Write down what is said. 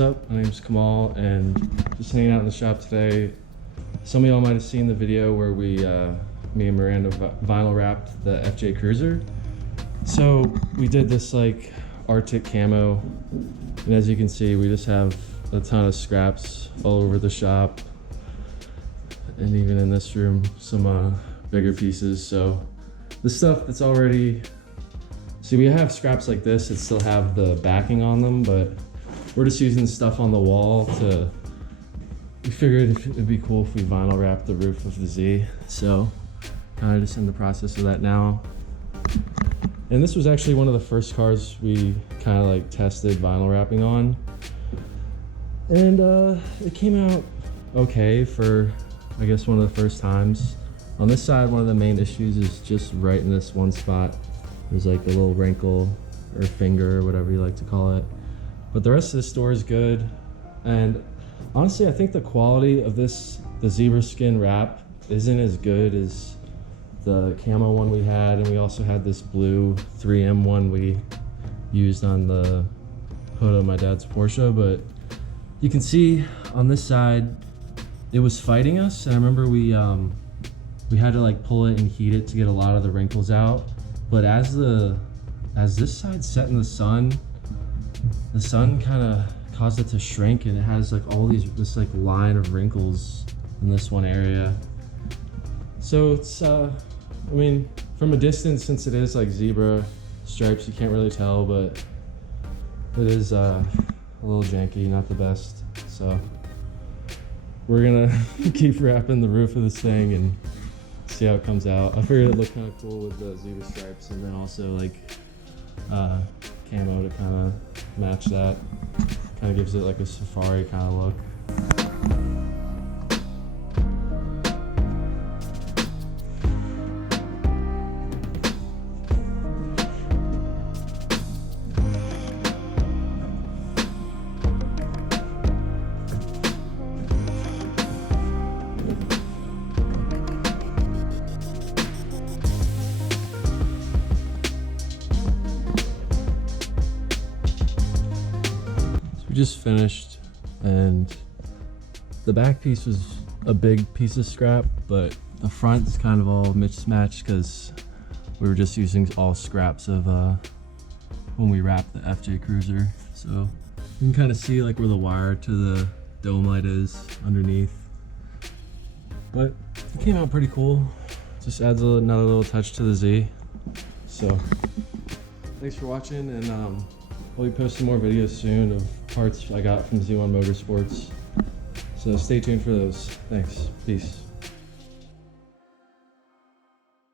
up? My name's Kamal and just hanging out in the shop today. Some of y'all might have seen the video where we, me and Miranda vinyl wrapped the FJ Cruiser. So we did this like Arctic camo, and as you can see, we just have a ton of scraps all over the shop, and even in this room, some bigger pieces. So the stuff that's already, see, we have scraps like this that still have the backing on them, but we're just using stuff on the wall to, we figured it'd be cool if we vinyl wrapped the roof of the Z. So kind of just in the process of that now. And this was actually one of the first cars we kind of like tested vinyl wrapping on. And it came out okay for, I guess, one of the first times. On this side, one of the main issues is just right in this one spot. There's like a little wrinkle or finger or whatever you like to call it. But the rest of the store is good. And honestly, I think the quality of this, the zebra skin wrap, isn't as good as the camo one we had. And we also had this blue 3M one we used on the hood of my dad's Porsche. But you can see on this side, it was fighting us. And I remember we had to like pull it and heat it to get a lot of the wrinkles out. But as this side set in the sun kind of caused it to shrink, and it has like all this like line of wrinkles in this one area. So it's I mean, from a distance, since it is like zebra stripes, you can't really tell, but it is a little janky, not the best. So we're gonna keep wrapping the roof of this thing and see how it comes out. I figured it looked kind of cool with the zebra stripes, and then also like camo to kind of match that. Kind of gives it like a safari kind of look. We just finished, and the back piece was a big piece of scrap, but the front is kind of all mismatched because we were just using all scraps of when we wrapped the FJ Cruiser. So you can kind of see like where the wire to the dome light is underneath. But it came out pretty cool. Just adds another little touch to the Z. So thanks for watching, and we'll be posting more videos soon of parts I got from Z1 Motorsports. So stay tuned for those. Thanks. Peace.